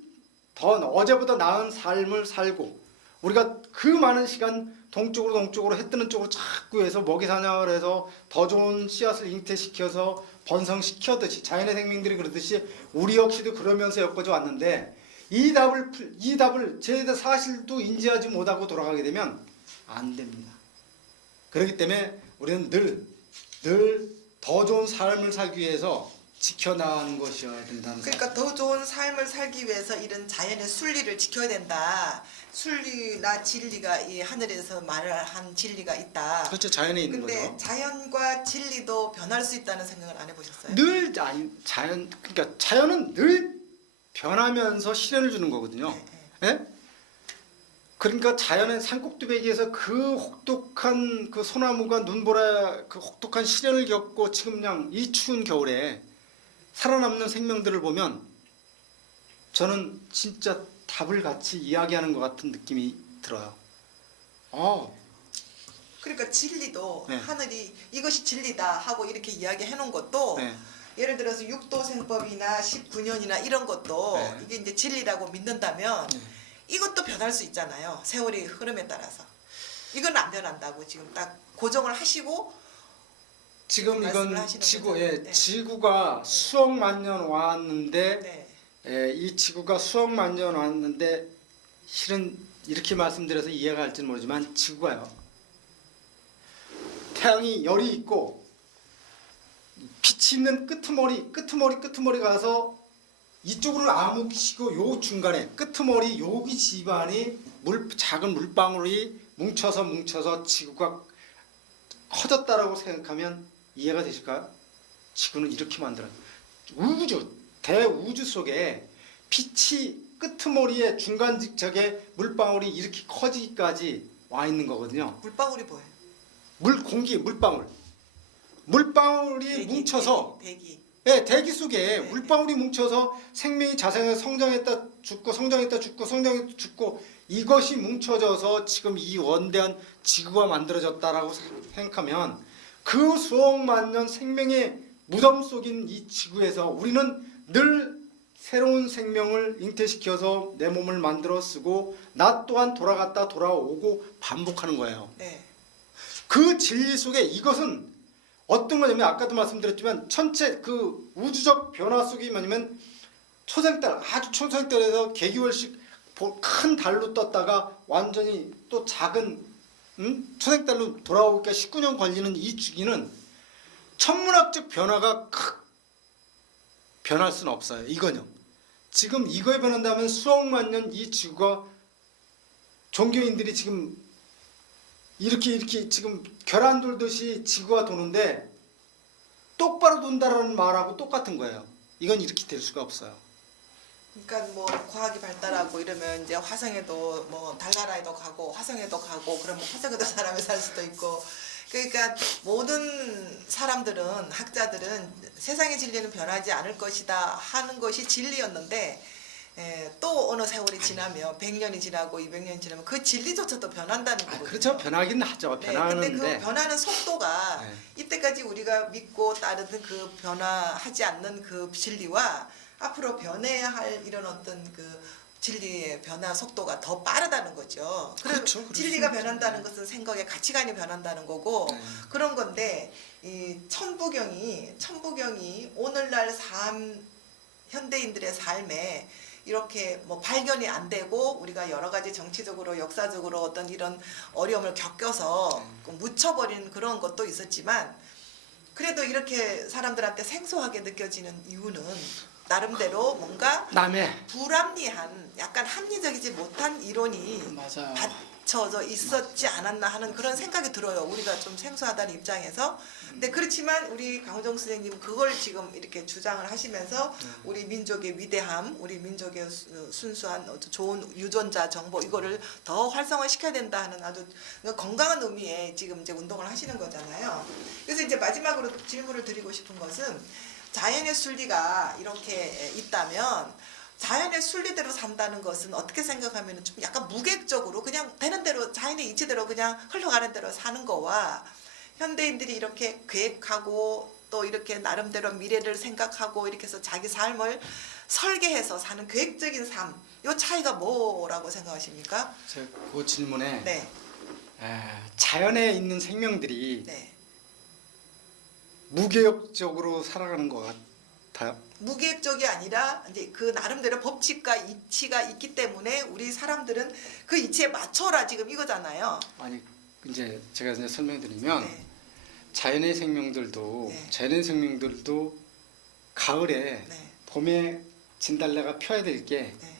더 어제보다 나은 삶을 살고 우리가 그 많은 시간 동쪽으로 해 뜨는 쪽으로 자꾸 해서 먹이 사냥을 해서 더 좋은 씨앗을 잉태시켜서 번성시켜듯이 자연의 생명들이 그러듯이 우리 역시도 그러면서 엮어져 왔는데 이 답을 제 사실도 인지하지 못하고 돌아가게 되면 안 됩니다. 그렇기 때문에 우리는 늘 더 좋은 삶을 살기 위해서 지켜나가는 것이어야 된다는 그러니까 더 좋은 삶을 살기 위해서 이런 자연의 순리를 지켜야 된다. 순리나 진리가 이 하늘에서 말을 한 진리가 있다. 그렇죠. 자연에 있는 근데 거죠. 자연과 진리도 변할 수 있다는 생각을 안 해보셨어요? 그러니까 자연은 늘 변하면서 시련을 주는 거거든요. 예? 그러니까 자연의 산꼭두배기에서 그 혹독한 그 소나무가 눈보라 그 혹독한 시련을 겪고 지금 그냥 이 추운 겨울에 살아남는 생명들을 보면 저는 진짜 답을 같이 이야기하는 것 같은 느낌이 들어요. 그러니까 진리도 네. 하늘이 이것이 진리다 하고 이렇게 이야기해 놓은 것도 네. 예를 들어서 육도생법이나 19년이나 이런 것도 네. 이게 이제 진리라고 믿는다면 네. 이것도 변할 수 있잖아요. 세월의 흐름에 따라서. 이건 안 변한다고 지금 딱 고정을 하시고 지금 말씀을 이건 하시는 지구, 거죠? 네. 지구가 수억만 년 왔는데 네. 이 지구가 수억만 년 왔는데 실은 이렇게 말씀드려서 이해가 할지는 모르지만 지구가요. 태양이 열이 있고 빛이 있는 끄트머리 가서 이쪽으로 암흑시고 요 중간에 끄트머리 여기 집안이 작은 물방울이 뭉쳐서 지구가 커졌다라고 생각하면 이해가 되실까요? 지구는 이렇게 만들어요. 대우주 속에 빛이 끄트머리에 중간 직접에 물방울이 이렇게 커지기까지 와 있는 거거든요. 물방울이 뭐예요? 물방울이 뭉쳐서 대기. 네, 대기 속에 네. 물방울이 뭉쳐서 생명이 자생해서 성장했다 죽고 이것이 뭉쳐져서 지금 이 원대한 지구가 만들어졌다라고 생각하면 그 수억만 년 생명의 무덤 속인 이 지구에서 우리는 늘 새로운 생명을 잉태시켜서 내 몸을 만들어 쓰고 나 또한 돌아갔다 돌아오고 반복하는 거예요. 네. 그 진리 속에 이것은 어떤 거냐면 아까도 말씀드렸지만 전체 그 우주적 변화 속이 뭐냐면 아주 초생달에서 개기월씩 큰 달로 떴다가 완전히 또 작은 초생달로 돌아오기까 19년 걸리는 이 주기는 천문학적 변화가 변할 수는 없어요. 이거요. 지금 이거에 변한다면 수억만 년 이 지구가 종교인들이 지금 이렇게 지금 계란 돌듯이 지구가 도는데 똑바로 돈다라는 말하고 똑같은 거예요. 이건 이렇게 될 수가 없어요. 그러니까 뭐 과학이 발달하고 이러면 이제 화성에도 뭐 달나라에도 가고 화성에도 가고 그러면 화성에도 사람이 살 수도 있고 그러니까 모든 사람들은 학자들은 세상의 진리는 변하지 않을 것이다 하는 것이 진리였는데 또 어느 세월이 지나면 100년이 지나고 200년이 지나면 그 진리조차도 변한다는 거거든요. 그렇죠. 변하긴 하죠. 네, 변하는데 근데 그 변하는 속도가 네. 이때까지 우리가 믿고 따르던 그 변화하지 않는 그 진리와 앞으로 변해야 할 이런 어떤 그 진리의 변화 속도가 더 빠르다는 거죠. 그렇죠. 진리가 변한다는 것은 생각의 가치관이 변한다는 거고 네. 그런 건데 이 천부경이 오늘날 현대인들의 삶에 이렇게 뭐 발견이 안 되고 우리가 여러 가지 정치적으로 역사적으로 어떤 이런 어려움을 겪어서 묻혀버리는 그런 것도 있었지만 그래도 이렇게 사람들한테 생소하게 느껴지는 이유는 나름대로 뭔가 남의 불합리한 약간 합리적이지 못한 이론이 맞아요. 받쳐져 있었지 않았나 하는 그런 생각이 들어요. 우리가 좀 생소하다는 입장에서. 근데 그렇지만 우리 강호정 선생님 그걸 지금 이렇게 주장을 하시면서 우리 민족의 위대함, 우리 민족의 순수한 좋은 유전자 정보 이거를 더 활성화시켜야 된다 하는 아주 건강한 의미의 지금 이제 운동을 하시는 거잖아요. 그래서 이제 마지막으로 질문을 드리고 싶은 것은 자연의 순리가 이렇게 있다면 자연의 순리대로 산다는 것은 어떻게 생각하면 좀 약간 무계획적으로 그냥 되는 대로 자연의 이치대로 그냥 흘러가는 대로 사는 거와 현대인들이 이렇게 계획하고 또 이렇게 나름대로 미래를 생각하고 이렇게 해서 자기 삶을 설계해서 사는 계획적인 삶, 이 차이가 뭐라고 생각하십니까? 제가 그 질문에 네, 자연에 있는 생명들이 네. 무계획적으로 살아가는 것 같아요. 무계획적이 아니라 이제 그 나름대로 법칙과 이치가 있기 때문에 우리 사람들은 그 이치에 맞춰라 지금 이거잖아요. 아니 이제 제가 이제 설명드리면 네, 자연의 생명들도 네. 자연의 생명들도 가을에 네, 봄에 진달래가 펴야 될 게 네,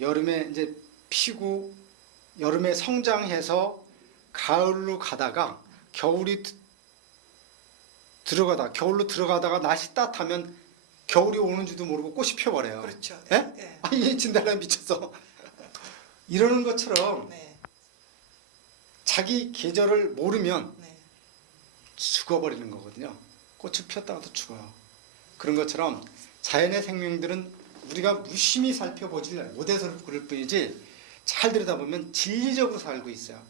여름에 이제 피고 여름에 성장해서 가을로 가다가 겨울로 들어가다가 날씨 따뜻하면 겨울이 오는지도 모르고 꽃이 펴버려요. 그렇죠. 예? 네, 아니 진달래 미쳤어. 이러는 것처럼 네, 자기 계절을 모르면 네, 죽어버리는 거거든요. 꽃이 피었다가도 죽어요. 그런 것처럼 자연의 생명들은 우리가 무심히 살펴보지 못해서 그럴 뿐이지 잘 들여다보면 진리적으로 살고 있어요.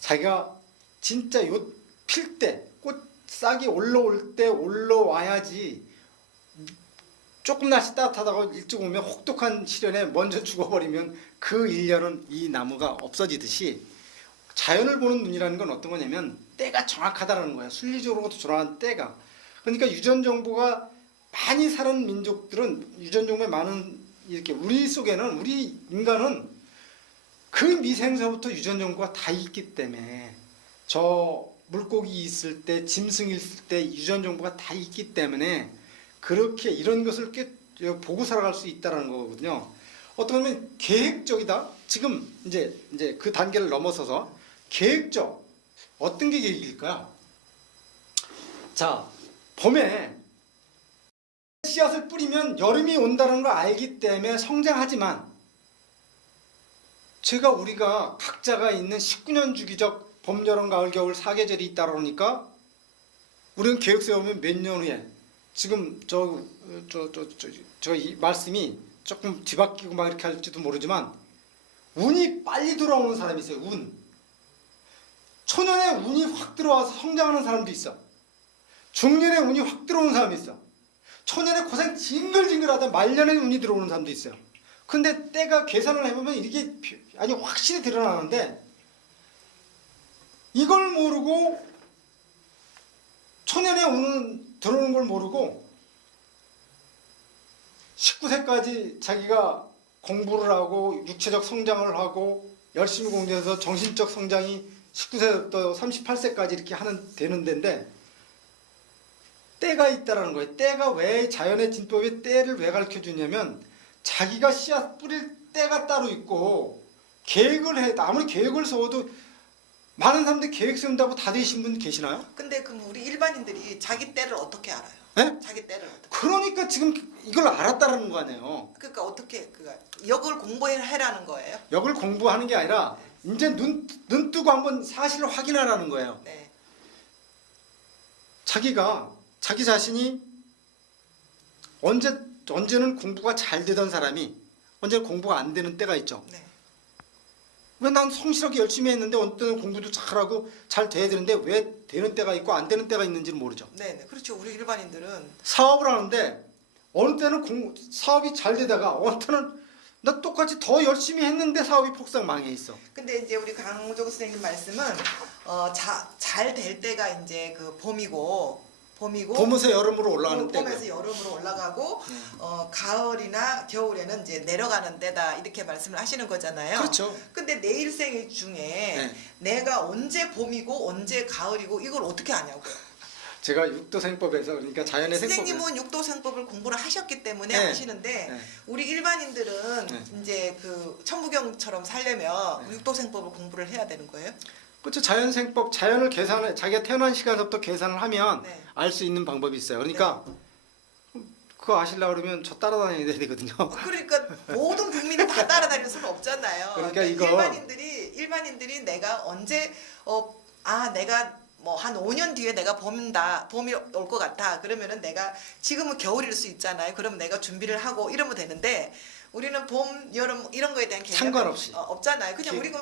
자기가 진짜 필 때, 꽃 싹이 올라올 때 올라와야지 조금 날씨 따뜻하다고 일찍 오면 혹독한 시련에 먼저 죽어버리면 그 일년은 이 나무가 없어지듯이 자연을 보는 눈이라는 건 어떤 거냐면 때가 정확하다는 거예요. 순리적으로도 정확한 때가. 그러니까 유전 정보가 많이 사는 민족들은 유전 정보에 많은 이렇게 우리 속에는 우리 인간은 그 미생서부터 유전 정보가 다 있기 때문에 저 물고기 있을 때 짐승 있을 때 유전 정보가 다 있기 때문에 그렇게 이런 것을 보고 살아갈 수 있다는 거거든요. 어떻게 보면 계획적이다. 지금 이제 그 단계를 넘어서서 계획적 어떤 게 계획일까요? 자, 봄에 씨앗을 뿌리면 여름이 온다는 걸 알기 때문에 성장하지만 우리가 각자가 있는 19년 주기적 봄, 여름, 가을, 겨울 4계절이 있다 그러니까 우리는 계획 세우면 몇 년 후에 지금 이 말씀이 조금 뒤바뀌고 막 이렇게 할지도 모르지만 운이 빨리 돌아오는 사람이 있어요. 운. 초년에 운이 확 들어와서 성장하는 사람도 있어. 중년에 운이 확 들어오는 사람이 있어. 초년에 고생 징글징글하다 말년에 운이 들어오는 사람도 있어요. 근데 때가 계산을 해보면 이게 아니 확실히 드러나는데 이걸 모르고 초년에 들어오는 걸 모르고 19세까지 자기가 공부를 하고 육체적 성장을 하고 열심히 공부해서 정신적 성장이 19세부터 38세까지 이렇게 되는 데인데 때가 있다라는 거예요. 때가 왜 자연의 진법이 때를 왜 가르쳐 주냐면 자기가 씨앗 뿌릴 때가 따로 있고 계획을 해. 아무리 계획을 세워도 많은 사람들이 계획 세운다고 다 되신 분 계시나요? 근데 그럼 우리 일반인들이 자기 때를 어떻게 알아요? 네? 자기 때를 어떻게? 그러니까 지금 이걸 알았다라는 거 아니에요. 그러니까 어떻게 역을 공부해라는 거예요? 역을 공부하는 게 아니라 이제 눈 뜨고 한번 사실을 확인하라는 거예요. 네, 자기 자신이 언제는 공부가 잘 되던 사람이 언제는 공부가 안 되는 때가 있죠. 네, 왜 난 성실하게 열심히 했는데 어느 때는 공부도 잘하고 잘 돼야 되는데 왜 되는 때가 있고 안 되는 때가 있는지는 모르죠. 네, 네, 그렇죠. 우리 일반인들은 사업을 하는데 어느 때는 사업이 잘 되다가 어느 때는 나 똑같이 더 열심히 했는데 사업이 폭삭 망해 있어. 근데 이제 우리 강호정 선생님 말씀은 잘 될 때가 이제 그 봄이고 봄이고 봄에서 여름으로 올라가는 때고요. 봄에서 여름으로 올라가고 네. 가을이나 겨울에는 이제 내려가는 때다 이렇게 말씀을 하시는 거잖아요. 그렇죠. 근데 내 일생 중에 네. 내가 언제 봄이고 언제 가을이고 이걸 어떻게 아냐고요. 제가 육도생법에서 그러니까 자연의 생법에서 선생님은 육도생법을 공부를 하셨기 때문에 네. 아시는데 네. 우리 일반인들은 네. 이제 그 천부경처럼 살려면 네. 육도생법을 공부를 해야 되는 거예요. 그렇죠. 자연생법, 자연을 계산해 자기가 태어난 시간부터 계산을 하면 네. 알 수 있는 방법이 있어요. 그러니까 그거 아시려고 그러면 저 따라다녀야 되거든요. 그러니까 모든 국민이 다 따라다닐 수는 없잖아요. 그러니까 이거 일반인들이 내가 언제 내가 뭐 한 5년 뒤에 내가 봄이 올 것 같아. 그러면은 내가 지금은 겨울일 수 있잖아요. 그러면 내가 준비를 하고 이러면 되는데 우리는 봄, 여름 이런 거에 대한 개념이 상관없이. 없잖아요. 그냥 기- 우리가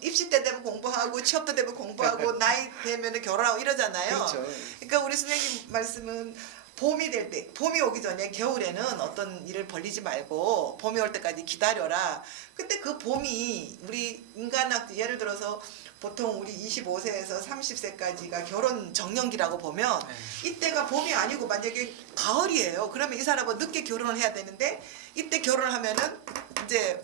입시 때 되면 공부하고 취업도 되면 공부하고 나이 되면 결혼하고 이러잖아요. 그렇죠. 그러니까 우리 선생님 말씀은 봄이 될 때, 봄이 오기 전에 겨울에는 어떤 일을 벌리지 말고 봄이 올 때까지 기다려라. 근데 그 봄이 우리 인간학 예를 들어서 보통 우리 25세에서 30세까지가 결혼 정년기라고 보면 네. 이때가 봄이 아니고 만약에 가을이에요. 그러면 이 사람은 늦게 결혼을 해야 되는데 이때 결혼을 하면은 이제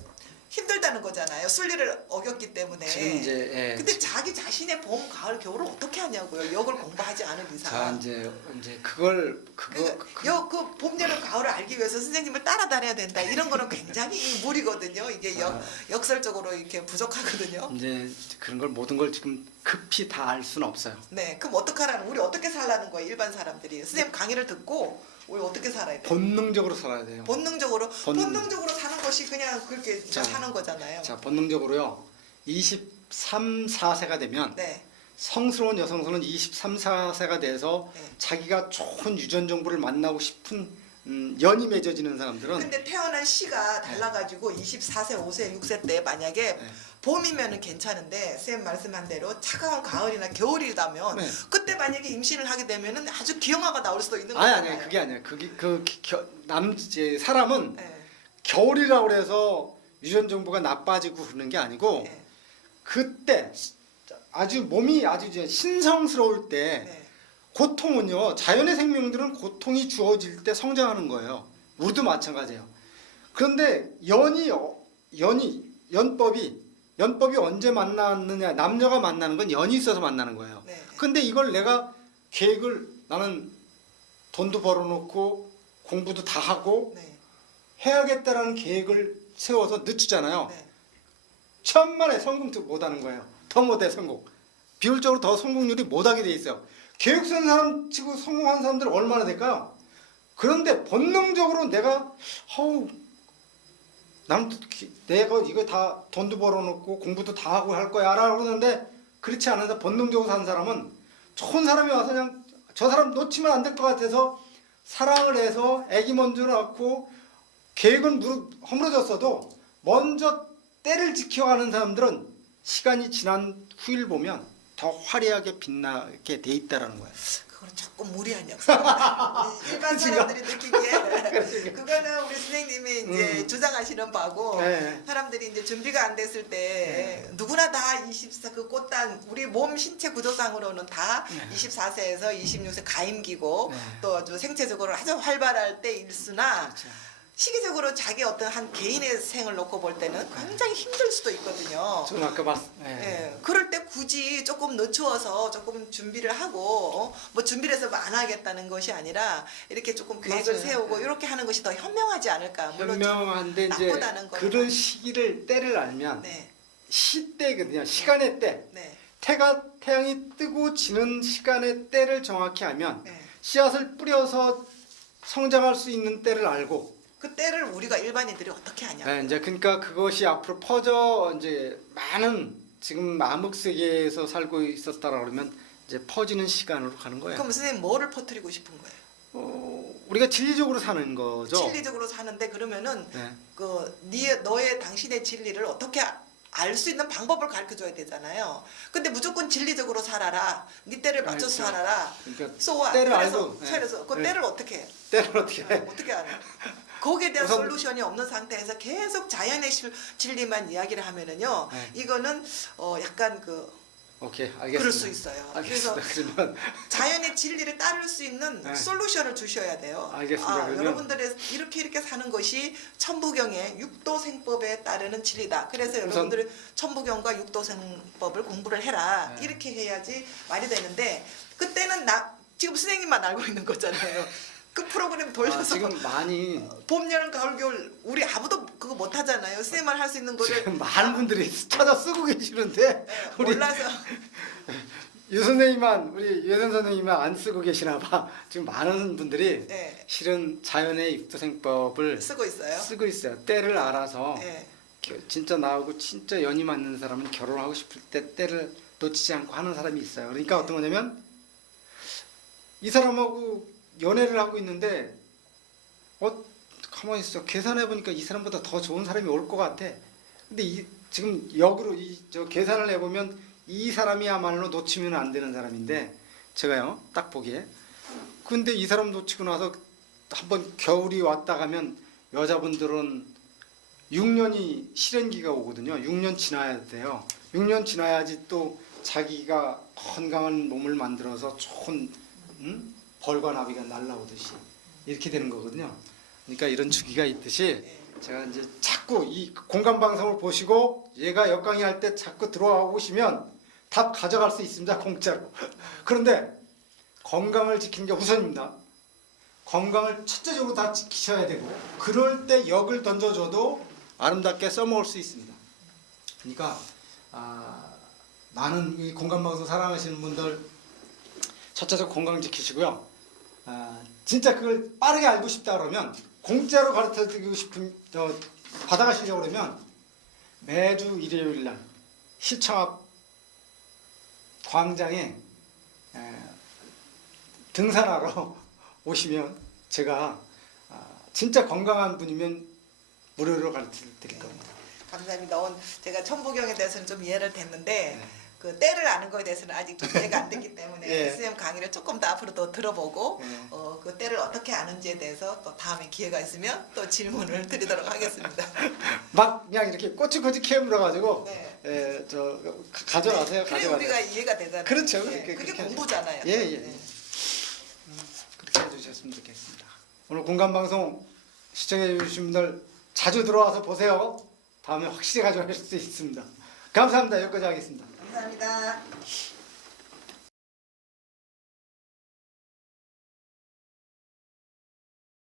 힘들다는 거잖아요. 순리를 어겼기 때문에. 지금 이제 근데 자기 자신의 봄, 가을, 겨울을 어떻게 하냐고요. 이걸 공부하지 않은 이상. 자 이제 그걸 그 봄, 여름, 가을을 알기 위해서 선생님을 따라다녀야 된다. 이런 거는 굉장히 무리거든요. 이게 역설적으로 이렇게 부족하거든요. 이제 그런 걸 모든 걸 지금 급히 다 알 수는 없어요. 네, 그럼 우리 어떻게 살라는 거예요, 일반 사람들이? 선생님 강의를 듣고 우리 어떻게 살아야 돼요? 본능적으로 살아야 돼요. 본능적으로 사는 것이 그냥 그렇게 자, 사는 거잖아요. 자 본능적으로요. 23, 4세가 되면 네, 성스러운 여성들은 23, 4세가 돼서 네. 자기가 좋은 유전 정보를 만나고 싶은 연이 맺어지는 사람들은 근데 태어난 시가 달라가지고 24세, 5세, 6세 때 만약에 네. 봄이면은 괜찮은데 쌤 말씀한 대로 차가운 가을이나 겨울이라면 네. 그때 만약에 임신을 하게 되면은 아주 기형아가 나올 수도 있는 거잖아요. 아니 그게 아니야. 이제 사람은 네. 겨울이라고 그래서 유전 정보가 나빠지고 그러는 게 아니고 네. 그때 아주 몸이 아주 이제 신성스러울 때 네. 고통은요. 자연의 생명들은 고통이 주어질 때 성장하는 거예요. 우리도 마찬가지예요. 그런데 연법이 언제 만났느냐, 남녀가 만나는 건 연이 있어서 만나는 거예요. 네. 근데 이걸 내가 나는 돈도 벌어놓고 공부도 다 하고 네. 해야겠다라는 계획을 세워서 늦추잖아요. 네. 천만에 성공도 못하는 거예요. 더 못해 성공. 비율적으로 더 성공률이 못하게 돼 있어요. 계획 세운 사람 치고 성공한 사람들 얼마나 될까요? 그런데 본능적으로 내가 내가 이거 다 돈도 벌어놓고 공부도 다 하고 할 거야 라고 그러는데 그렇지 않은데 본능적으로 사는 사람은 좋은 사람이 와서 그냥 저 사람 놓치면 안 될 것 같아서 사랑을 해서 아기 먼저 낳고 계획은 허물어졌어도 먼저 때를 지켜가는 사람들은 시간이 지난 후일 보면 더 화려하게 빛나게 돼 있다라는 거예요. 그거는 조금 무리한 약속. 일반 사람들이 느끼기에 그거는 우리 선생님이 이제 주장하시는 바고 네. 사람들이 이제 준비가 안 됐을 때 누구나 다 24 그 꽃단 우리 몸 신체 구조상으로는 다 24세에서 26세 가임기고 또 아주 생체적으로 아주 활발할 때일수나 그렇죠. 시기적으로 자기 어떤 한 개인의 생을 놓고 볼 때는 굉장히 힘들 수도 있거든요. 저는 아까 예, 그럴 때 굳이 조금 늦추어서 조금 준비를 하고 뭐 준비를 해서 안 하겠다는 것이 아니라 이렇게 조금 계획을 맞아요. 세우고 네. 이렇게 하는 것이 더 현명하지 않을까. 물론 현명한데 이제 나쁘다는 거는 그런 시기를 때를 알면 네, 시때거든요. 시간의 때. 네, 태양이 뜨고 지는 시간의 때를 정확히 알면 네. 씨앗을 뿌려서 성장할 수 있는 때를 알고 그 때를 우리가 일반인들이 어떻게 하냐. 네, 이제 그러니까 그것이 앞으로 퍼져 이제 많은 지금 암흑 세계에서 살고 있었다라 그러면 이제 퍼지는 시간으로 가는 거예요. 그럼 선생님 뭐를 퍼뜨리고 싶은 거예요? 우리가 진리적으로 사는 거죠. 진리적으로 사는데 그러면은 네. 너의 당신의 진리를 어떻게 알 수 있는 방법을 가르쳐 줘야 되잖아요. 근데 무조건 진리적으로 살아라. 네 때를 맞춰서 그렇죠. 살아라. 그러니까 소와 때를 그래서 알고, 네. 그래서 그 네. 때를 어떻게 해? 때를 어떻게 해? 어떻게 하냐? 거기에 대한 우선- 솔루션이 없는 상태에서 계속 자연의 진리만 이야기를 하면은요. 네. 이거는 약간 오케이, 알겠습니다. 그럴 수 있어요. 그래서 알겠습니다. 그러면 자연의 진리를 따를 수 있는 네. 솔루션을 주셔야 돼요. 알겠습니다. 그러면 여러분들의 이렇게 사는 것이 천부경의 육도생법에 따르는 진리다. 그래서 여러분들은 천부경과 육도생법을 공부를 해라. 네. 이렇게 해야지 말이 되는데 그때는 지금 선생님만 알고 있는 거잖아요. 그 프로그램 돌려서 지금 많이 봄, 여름, 가을, 겨울 우리 아무도 그거 못 하잖아요. 선생님만 할 수 있는 거를 지금 많은 분들이 찾아 쓰고 계시는데 우리 몰라서 유 선생님만 우리 유혜선 선생님만 안 쓰고 계시나 봐. 지금 많은 분들이 네, 실은 자연의 육도생법을 쓰고 있어요. 쓰고 있어요. 때를 알아서 네. 진짜 나하고 진짜 연이 맞는 사람은 결혼하고 싶을 때 때를 놓치지 않고 하는 사람이 있어요. 그러니까 어떤 거냐면 이 사람하고 연애를 하고 있는데 가만히 있어. 계산해 보니까 이 사람보다 더 좋은 사람이 올 것 같아. 근데 지금 역으로 저 계산을 해보면 이 사람이야말로 놓치면 안 되는 사람인데 제가요 딱 보기에 근데 이 사람 놓치고 나서 한번 겨울이 왔다 가면 여자분들은 6년이 실현기가 오거든요. 6년 지나야 돼요. 6년 지나야지 또 자기가 건강한 몸을 만들어서 좋은 벌과 나비가 날라오듯이 이렇게 되는 거거든요. 그러니까 이런 주기가 있듯이 제가 이제 자꾸 이 공감 방송을 보시고 얘가 역강의 할 때 자꾸 들어와 보시면 답 가져갈 수 있습니다. 공짜로. 그런데 건강을 지키는 게 우선입니다. 건강을 첫째적으로 다 지키셔야 되고 그럴 때 역을 던져줘도 아름답게 써먹을 수 있습니다. 그러니까 많은 이 공감 방송 사랑하시는 분들 첫째적으로 건강 지키시고요. 진짜 그걸 빠르게 알고 싶다 그러면 공짜로 가르쳐드리고 싶은 받아가시려고 그러면 매주 일요일 날 시청 앞 광장에 등산하러 오시면 제가 진짜 건강한 분이면 무료로 가르쳐 드릴 겁니다. 감사합니다. 제가 천부경에 대해서는 좀 이해를 됐는데 네. 그 때를 아는 거에 대해서는 아직 좀 이해가 안 됐기 때문에 예. 선생님 강의를 조금 더 앞으로 더 들어보고 예. 그 때를 어떻게 아는지에 대해서 또 다음에 기회가 있으면 또 질문을 드리도록 하겠습니다. 막 그냥 이렇게 꼬치꼬치 캐물어가지고 네. 가져가세요. 그래 가져가세요. 우리가 이해가 되잖아요. 그렇죠. 예, 그게 그렇게 공부잖아요. 예, 예. 네. 그렇게 해주셨으면 좋겠습니다. 오늘 공감 방송 시청해 주신 분들 자주 들어와서 보세요. 다음에 확실히 가져갈 수 있습니다. 감사합니다. 여기까지 하겠습니다. 감사합니다.